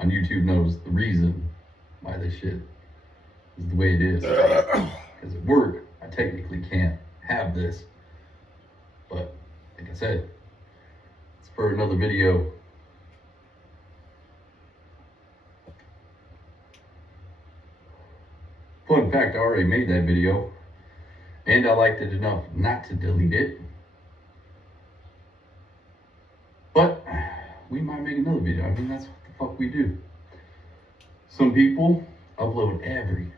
on YouTube knows the reason why this shit is the way it is. Because at work, I technically can't have this. But, like I said, it's for another video. Fun fact, I already made that video. And I liked it enough not to delete it. But we might make another video. I mean, that's what the fuck we do. Some people upload every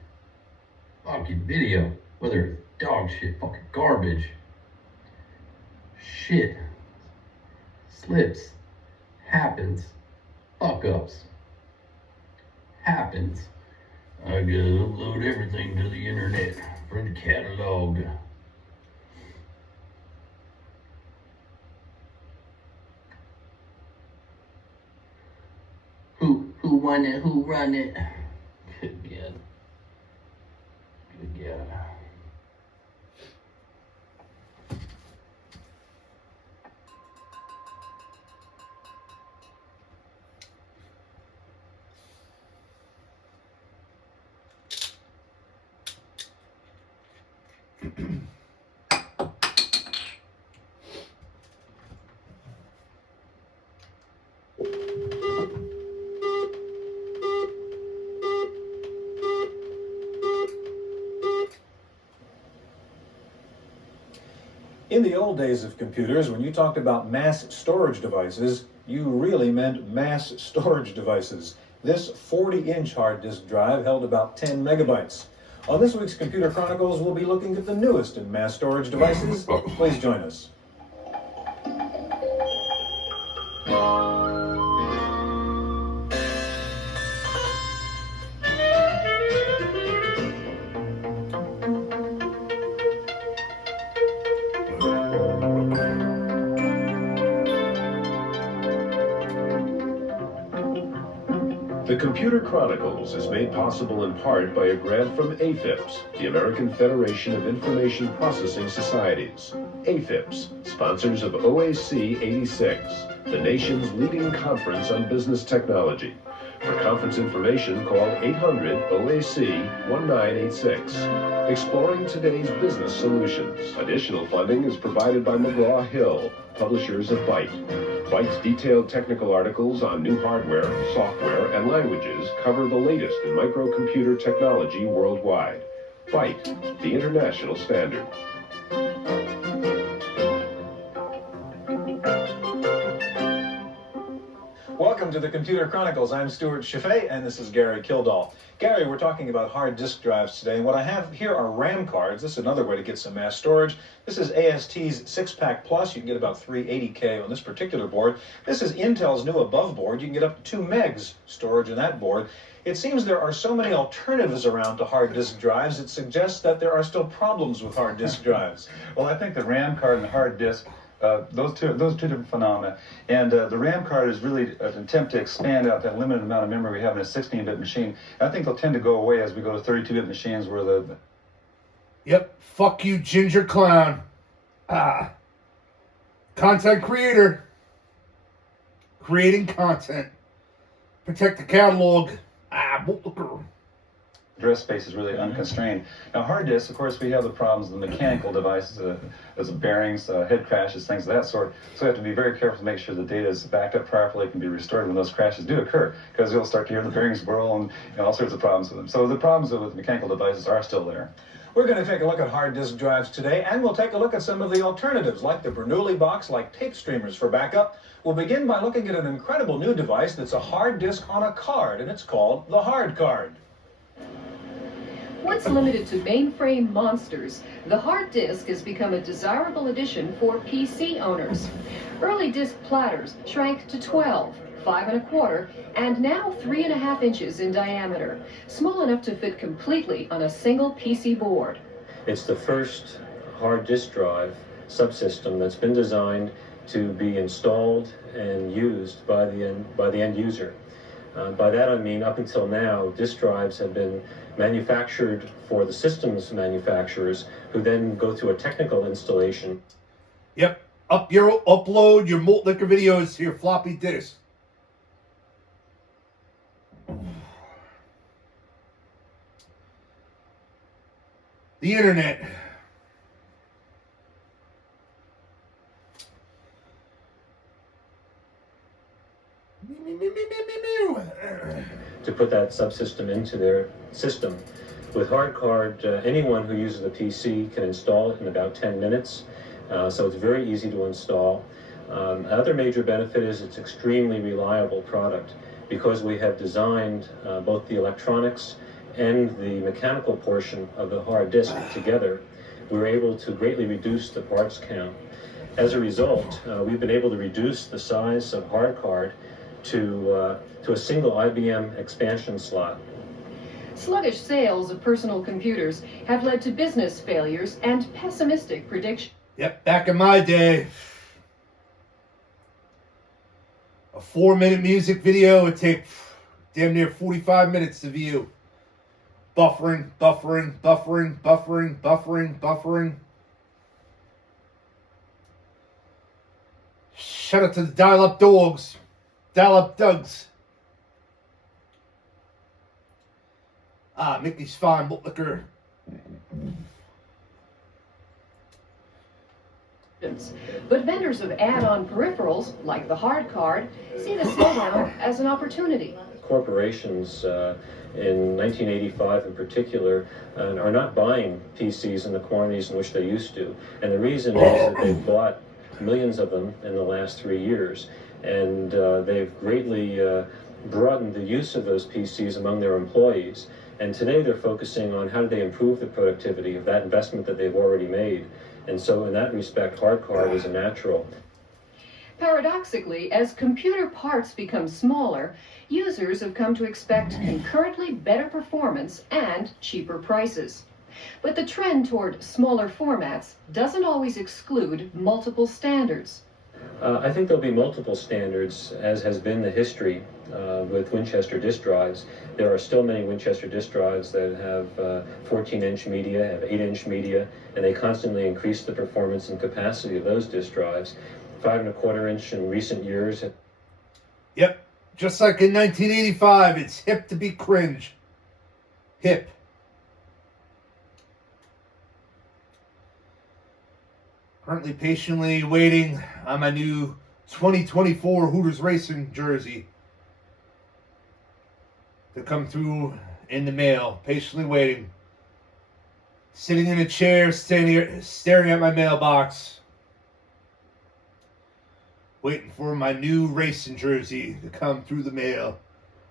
fucking video, whether it's dog shit, fucking garbage, shit, slips, happens, fuck ups, happens. I gotta upload everything to the internet for the catalog. Who won it? Who run it? Good God. Good God. In the old days of computers, when you talked about mass storage devices, you really meant mass storage devices. This 40-inch hard disk drive held about 10 megabytes. On this week's Computer Chronicles, we'll be looking at the newest in mass storage devices. Please join us. The Computer Chronicles is made possible in part by a grant from AFIPS, the American Federation of Information Processing Societies. AFIPS, sponsors of OAC 86, the nation's leading conference on business technology. For conference information, call 800-OAC-1986. Exploring today's business solutions. Additional funding is provided by McGraw-Hill, publishers of Byte. Byte's detailed technical articles on new hardware, software, and languages cover the latest in microcomputer technology worldwide. Byte, the international standard. Welcome to the Computer Chronicles. I'm Stuart Chaffee, and this is Gary Kildall. Gary, we're talking about hard disk drives today, and what I have here are RAM cards. This is another way to get some mass storage. This is AST's 6-pack Plus. You can get about 380K on this particular board. This is Intel's new above board. You can get up to 2 megs storage in that board. It seems there are so many alternatives around to hard disk drives, it suggests that there are still problems with hard disk drives. Well, I think the RAM card and the hard disk, those two different phenomena. And the RAM card is really an attempt to expand out that limited amount of memory we have in a 16-bit machine. I think they'll tend to go away as we go to 32-bit machines where the... Yep, fuck you, ginger clown. Content creator. Creating content. Protect the catalog. Malt Liquor. Address space is really unconstrained. Now, hard disks, of course, we have the problems of the mechanical devices, as bearings, head crashes, things of that sort. So we have to be very careful to make sure the data is backed up properly, can be restored when those crashes do occur, because you'll start to hear the bearings whirl and all sorts of problems with them. So the problems with mechanical devices are still there. We're going to take a look at hard disk drives today, and we'll take a look at some of the alternatives, like the Bernoulli box, like tape streamers for backup. We'll begin by looking at an incredible new device that's a hard disk on a card, and it's called the hard card. Once limited to mainframe monsters, the hard disk has become a desirable addition for PC owners. Early disk platters shrank to 12, 5 1/4, and now 3.5 inches in diameter, small enough to fit completely on a single PC board. It's the first hard disk drive subsystem that's been designed to be installed and used by the end user. By that I mean, up until now, disk drives have been manufactured for the systems manufacturers, who then go through a technical installation. Yep, upload your Malt Liquor videos to your floppy disk. The internet. To put that subsystem into their system. With HardCard, anyone who uses the PC can install it in about 10 minutes, so it's very easy to install. Another major benefit is it's extremely reliable product. Because we have designed both the electronics and the mechanical portion of the hard disk together, we're able to greatly reduce the parts count. As a result, we've been able to reduce the size of HardCard to a single IBM expansion slot. Sluggish sales of personal computers have led to business failures and pessimistic predictions. Yep, back in my day, a 4-minute music video would take damn near 45 minutes to view. Buffering, buffering, buffering, buffering, buffering, buffering. Shout out to the dial-up dogs. Dial-up Dugs. Mickey's fine, Malt Liquor. But vendors of add-on peripherals, like the hard card, see the slowdown as an opportunity. Corporations in 1985 in particular are not buying PCs in the quantities in which they used to. And the reason is that they've bought millions of them in the last 3 years. And they've greatly broadened the use of those PCs among their employees. And today they're focusing on how do they improve the productivity of that investment that they've already made. And so in that respect, HardCard is a natural. Paradoxically, as computer parts become smaller, users have come to expect concurrently better performance and cheaper prices. But the trend toward smaller formats doesn't always exclude multiple standards. I think there'll be multiple standards, as has been the history with Winchester disk drives. There are still many Winchester disk drives that have 14-inch media, have 8-inch media, and they constantly increase the performance and capacity of those disk drives. 5.25-inch in recent years. Yep, just like in 1985, it's hip to be cringe. Hip. Currently patiently waiting on my new 2024 Hooters Racing jersey to come through in the mail. Patiently waiting. Sitting in a chair, standing here, staring at my mailbox. Waiting for my new racing jersey to come through the mail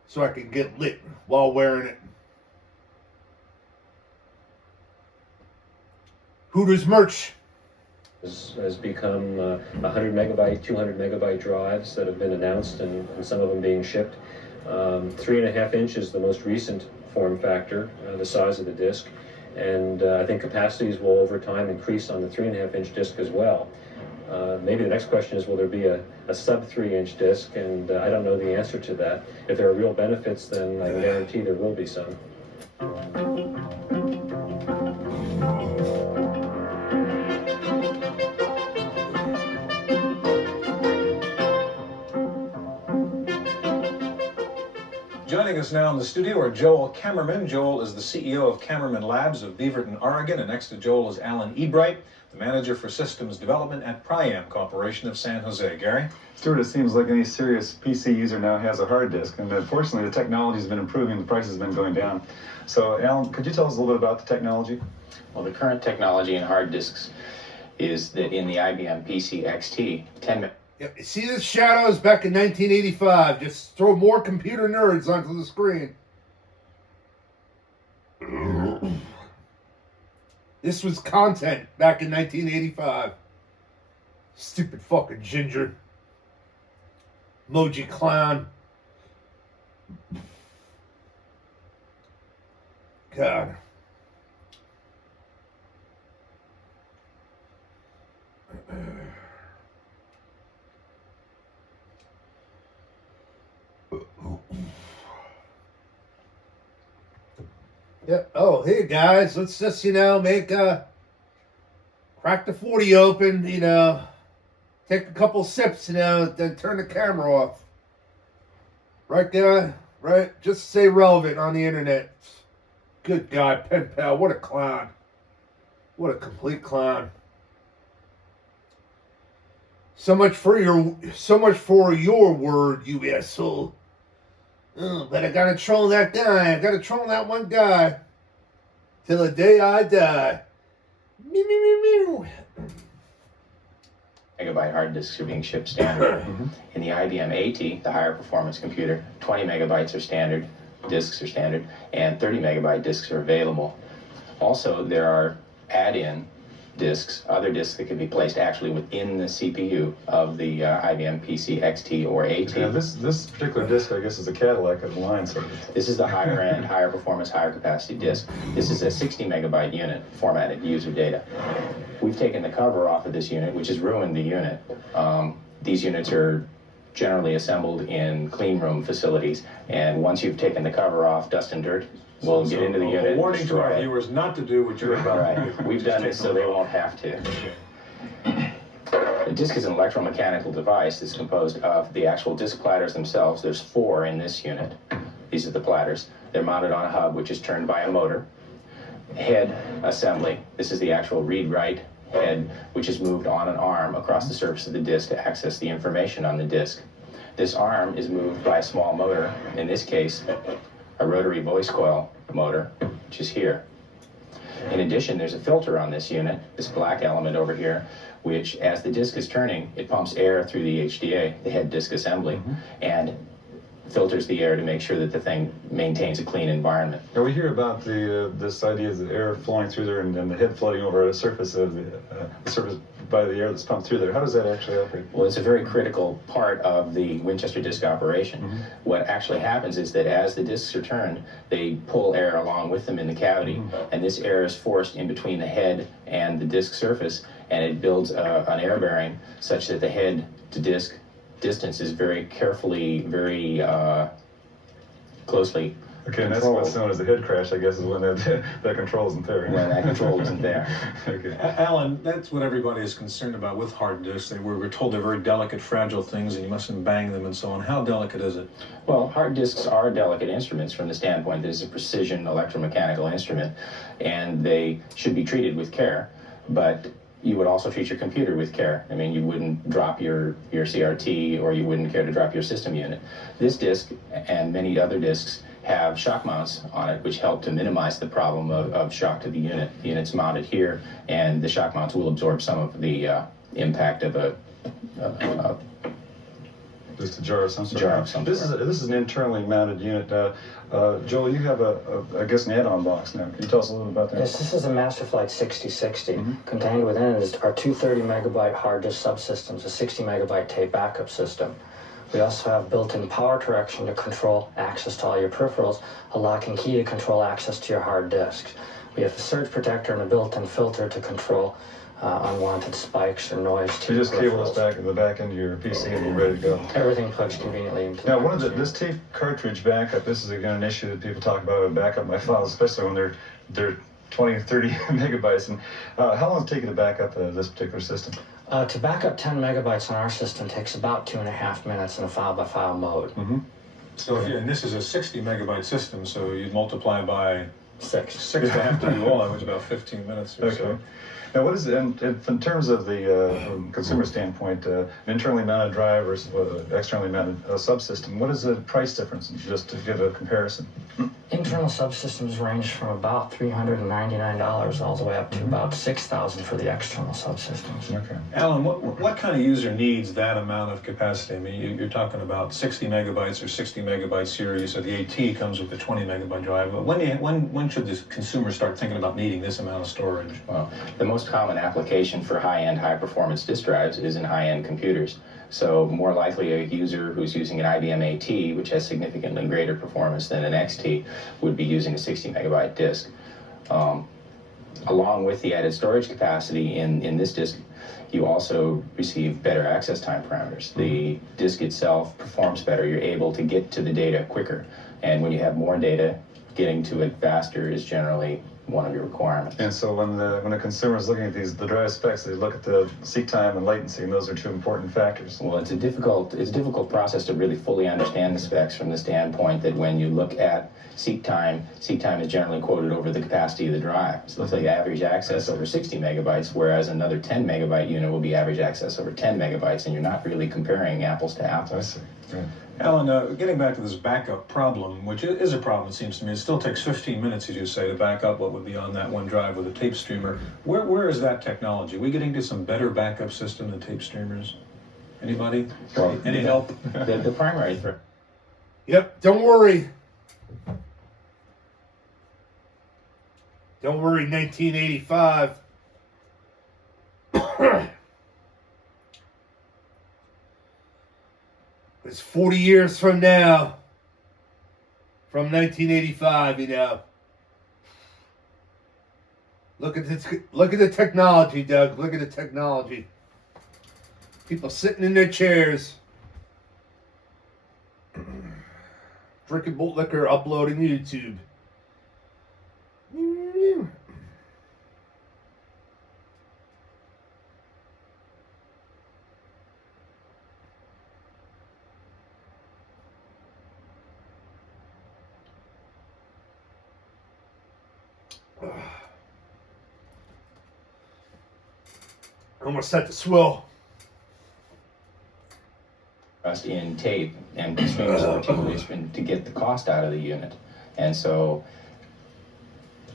so I can get lit while wearing it. Hooters merch Has become 100 megabyte, 200 megabyte drives that have been announced and some of them being shipped. 3.5 inch is the most recent form factor, the size of the disk. And I think capacities will over time increase on the 3.5-inch disk as well. Maybe the next question is, will there be a sub 3-inch disk? And I don't know the answer to that. If there are real benefits, then I can guarantee there will be some. Joining us now in the studio are Joel Kammerman. Joel is the CEO of Kammerman Labs of Beaverton, Oregon. And next to Joel is Alan Ebright, the manager for systems development at Priam Corporation of San Jose. Gary? Stuart, it seems like any serious PC user now has a hard disk, and unfortunately the technology has been improving, the price has been going down. So Alan, could you tell us a little bit about the technology? Well, the current technology in hard disks is that in the IBM PC XT, 10 Yep. See the shadows back in 1985. Just throw more computer nerds onto the screen. This was content back in 1985. Stupid fucking ginger. Emoji clown. God. Yeah. Oh, hey guys, let's just, make crack the 40 open, take a couple sips, then turn the camera off. Right, guy? Right? Just stay relevant on the internet. Good guy, pen pal, what a clown. What a complete clown. So much for your word, you asshole. Oh, but I gotta troll that guy. I gotta troll that one guy. Till the day I die. Meow, meow, meow, meow. Megabyte hard disks are being shipped standard. In the IBM AT, the higher performance computer, 20 megabytes are standard, disks are standard, and 30 megabyte disks are available. Also, there are add-in disks, other disks that can be placed actually within the CPU of the IBM PC XT or AT. Yeah, this particular disk, I guess, is a Cadillac of the line. So This is the higher end, higher performance, higher capacity disk. This is a 60 megabyte unit, formatted user data. We've taken the cover off of this unit, which has ruined the unit. These units are generally assembled in clean room facilities, and once you've taken the cover off, dust and dirt will get into the unit. A warning to our destroy it. viewers not to do what you're about to do. Right. We've done this so they won't have to. A disk is an electromechanical device that's composed of the actual disk platters themselves. There's 4 in this unit. These are the platters. They're mounted on a hub, which is turned by a motor. Head assembly. This is the actual read-write head, which is moved on an arm across the surface of the disk to access the information on the disk. This arm is moved by a small motor, in this case, a rotary voice coil motor, which is here. In addition, there's a filter on this unit, this black element over here, which, as the disk is turning, it pumps air through the HDA, the head disk assembly, and filters the air to make sure that the thing maintains a clean environment. now we hear about this idea of the air flowing through there and the head floating over the surface of the surface by the air that's pumped through there. How does that actually operate? Well, it's a very critical part of the Winchester disk operation. What actually happens is that as the disks are turned, they pull air along with them in the cavity, and this air is forced in between the head and the disk surface, and it builds an air bearing such that the head to disk distance is very carefully, very closely Okay, and that's controlled. what's known as the head crash, I guess, is when that control isn't there. When that control isn't there. Okay. Alan, that's what everybody is concerned about with hard disks. We're told they're very delicate, fragile things, and you mustn't bang them and so on. How delicate is it? Well, hard disks are delicate instruments from the standpoint that it's a precision electromechanical instrument, and they should be treated with care, but you would also treat your computer with care. I mean, you wouldn't drop your CRT, or you wouldn't care to drop your system unit. This disk and many other disks have shock mounts on it, which help to minimize the problem of shock to the unit. The unit's mounted here, and the shock mounts will absorb some of the impact of a Just a jar of some sort. Jar of some This sort. is an internally mounted unit. Joel, you have I guess an add-on box now. Can you tell us a little about that? Yes, this is a Masterflight 6060. Contained within it are 2 30 megabyte hard disk subsystems, a 60 megabyte tape backup system. We also have built-in power correction to control access to all your peripherals, a lock and key to control access to your hard disks. We have a surge protector and a built-in filter to control unwanted spikes or noise to You your just cable this peripherals. back in the back end of your PC and you're ready to go. Everything plugs conveniently into Now, the this tape cartridge backup, this is again an issue that people talk about with backup my files, especially when they're 20 or 30 megabytes. And how long does it take you to back up this particular system? To back up 10 megabytes on our system takes about 2.5 minutes in a file-by-file mode. So and this is a 60 megabyte system, so you multiply by 6. 6 to have to do all that, which is about 15 minutes or so. Okay. Now, what is it, and in terms of the consumer standpoint, an internally mounted drive versus externally mounted subsystem, what is the price difference, just to give a comparison? Internal subsystems range from about $399 all the way up to about $6,000 for the external subsystems. Okay. Alan, what kind of user needs that amount of capacity? I mean, you're talking about 60 megabytes or 60 megabytes here. You said the AT comes with the 20 megabyte drive. But when should the consumer start thinking about needing this amount of storage? Well, the most common application for high-end, high-performance disk drives is in high-end computers. So more likely a user who's using an IBM AT, which has significantly greater performance than an XT, would be using a 60 megabyte disk. Along with the added storage capacity in this disk, you also receive better access time parameters. The disk itself performs better. You're able to get to the data quicker. And when you have more data getting to it faster is generally one of your requirements. And so when a consumer is looking at the drive specs, they look at the seat time and latency, and those are two important factors. Well, it's a difficult process to really fully understand the specs from the standpoint that when you look at seat time is generally quoted over the capacity of the drive. So let's say average access over 60 megabytes, whereas another 10 megabyte unit will be average access over 10 megabytes, and you're not really comparing apples to apples. I see. Right. Alan, getting back to this backup problem, which is a problem, it seems to me. It still takes 15 minutes, as you say, to back up what would be on that one drive with a tape streamer. Where is that technology? Are we getting to some better backup system than tape streamers? Anybody? Well, Any help? The primary threat. Yep, don't worry. Don't worry, 1985. It's 40 years from now. From 1985, you know. Look at the technology, Doug. Look at the technology. People sitting in their chairs. Drinking malt liquor, uploading to YouTube. Almost set to swill. In tape and consumers opportunities to get the cost out of the unit. And so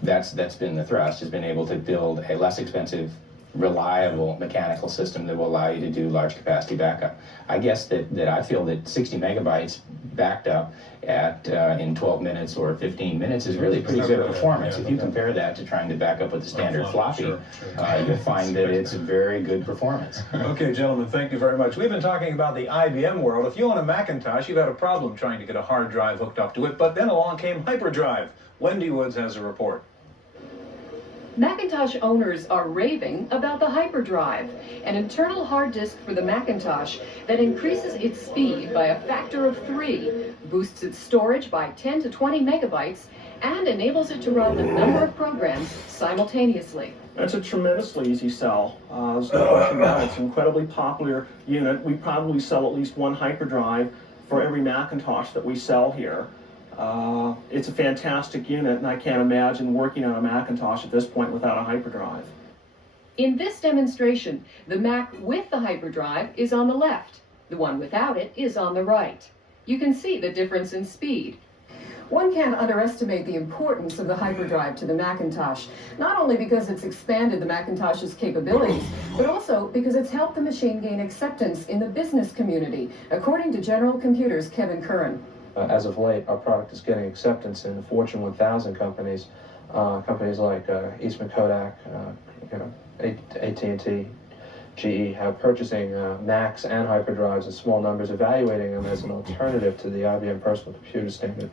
that's been the thrust, has been able to build a less expensive, reliable mechanical system that will allow you to do large capacity backup. I guess that I feel that 60 megabytes backed up at in 12 minutes or 15 minutes is really pretty good performance. If you compare that to trying to back up with a standard floppy, you'll find that it's a very good performance. Okay, gentlemen, thank you very much. We've been talking about the IBM world. If you own a Macintosh, you've had a problem trying to get a hard drive hooked up to it, but then along came hyperdrive. Wendy Woods has a report. Macintosh owners are raving about the hyperdrive, an internal hard disk for the Macintosh that increases its speed by a factor of 3, boosts its storage by 10 to 20 megabytes, and enables it to run a number of programs simultaneously. It's a tremendously easy sell. There's no question about it. It's an incredibly popular unit. We probably sell at least one hyperdrive for every Macintosh that we sell here. It's a fantastic unit, and I can't imagine working on a Macintosh at this point without a hyperdrive. In this demonstration, the Mac with the hyperdrive is on the left. The one without it is on the right. You can see the difference in speed. One can't underestimate the importance of the hyperdrive to the Macintosh, not only because it's expanded the Macintosh's capabilities, but also because it's helped the machine gain acceptance in the business community, according to General Computer's Kevin Curran. As of late, our product is getting acceptance in the Fortune 1000 companies, companies like Eastman Kodak, AT&T, GE have purchasing Macs and hyperdrives in small numbers, evaluating them as an alternative to the IBM personal computer standard.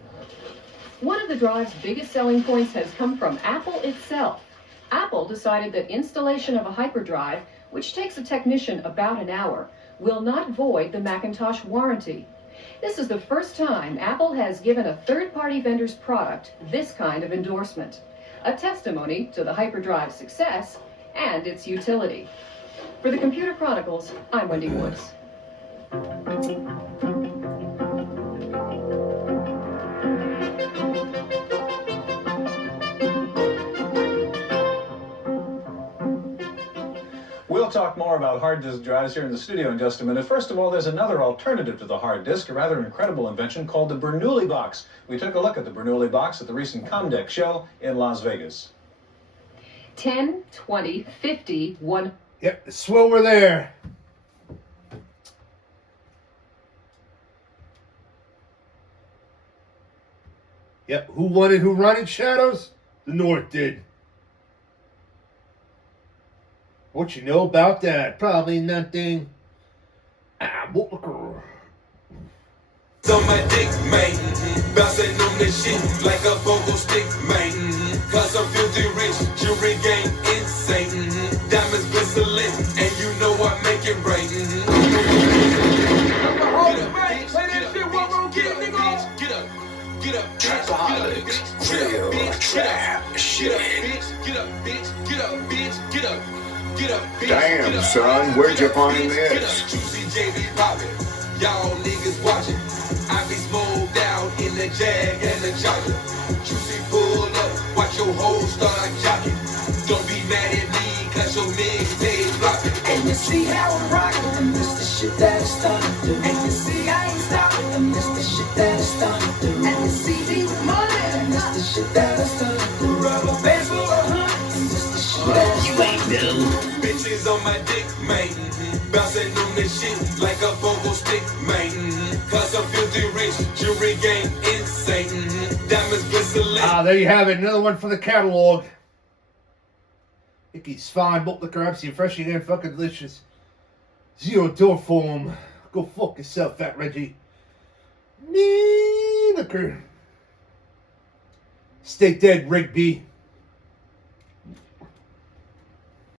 One of the drive's biggest selling points has come from Apple itself. Apple decided that installation of a hyperdrive, which takes a technician about an hour, will not void the Macintosh warranty. This is the first time Apple has given a third-party vendor's product this kind of endorsement, a testimony to the hyperdrive's success and its utility. For the Computer Chronicles, I'm Wendy Woods. We'll talk more about hard disk drives here in the studio in just a minute. First of all, there's another alternative to the hard disk, a rather incredible invention called the Bernoulli box. We took a look at the Bernoulli box at the recent Comdeck show in Las Vegas. 10, 20, 50, 1. Yep, the swill were there. Yep, who won it, who run it, Shadows? The North did. What you know about that? Probably nothing. Malt Liquor. On my dick, man, bouncing on this shit like a vocal stick, man. Cause I'm filthy rich, jewelry game insane. Diamonds glistening, and you know I make it right. Get up, bitch, get up, bitch, get up, get up, bitch, get up, bitch, get up, bitch, get up, bitch, get up, bitch, get up, bitch, get up, get up, bitch. Damn, son, where'd you find this? Juicy JB poppin', y'all niggas watching. I be smoked out in the Jag and the Charger. Juicy pull up, watch your hoes start jocking. Don't be mad at me, cause your niggas they flopping. And you see how I'm rocking, and this the shit that it's starting to do. And you see I ain't stopping, and this the shit that it's starting to do. And you see me with money, and this the shit that it's starting to do. Rubber bands full of honey, and this the shit that it's starting to do. Bitches on my dick, man. Bouncing on this shit like a bongo stick, man. Cause I'm filthy rich, jewelry game insane. Diamonds glistening. There you have it. Another one for the catalog. Hickey's fine, Malt Liquor, absolutely refreshing and fucking delicious. 0 door form. Go fuck yourself, Fat Reggie. Me liquor. Stay dead, Rigby.